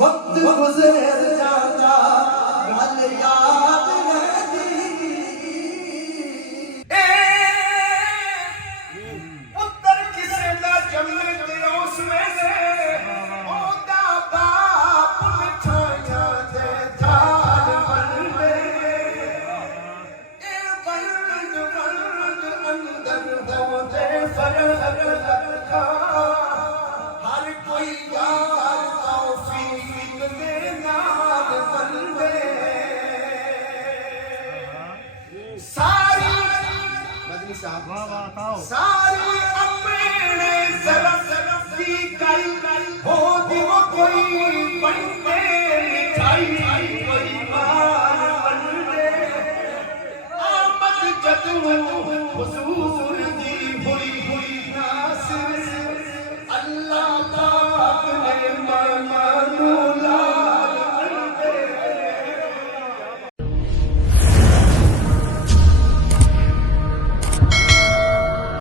वक्त गुजर जाता गल याद रहती पुत्र किसे ना जमने दिया उसमें से ओदा बाप मिठाइयां दे थाल बनने ए बंद अंदर होते फरहद का हर कोई यार तौफीक दे नाल बंदे सारी मदनी साहब सारी अपने ज़रफ़ दी कल हो दी वो कोई बनते मिठाई कोई मार बनते आमद जदू हुजूर दी हुई नासिर अल्लाह पाक ने मानो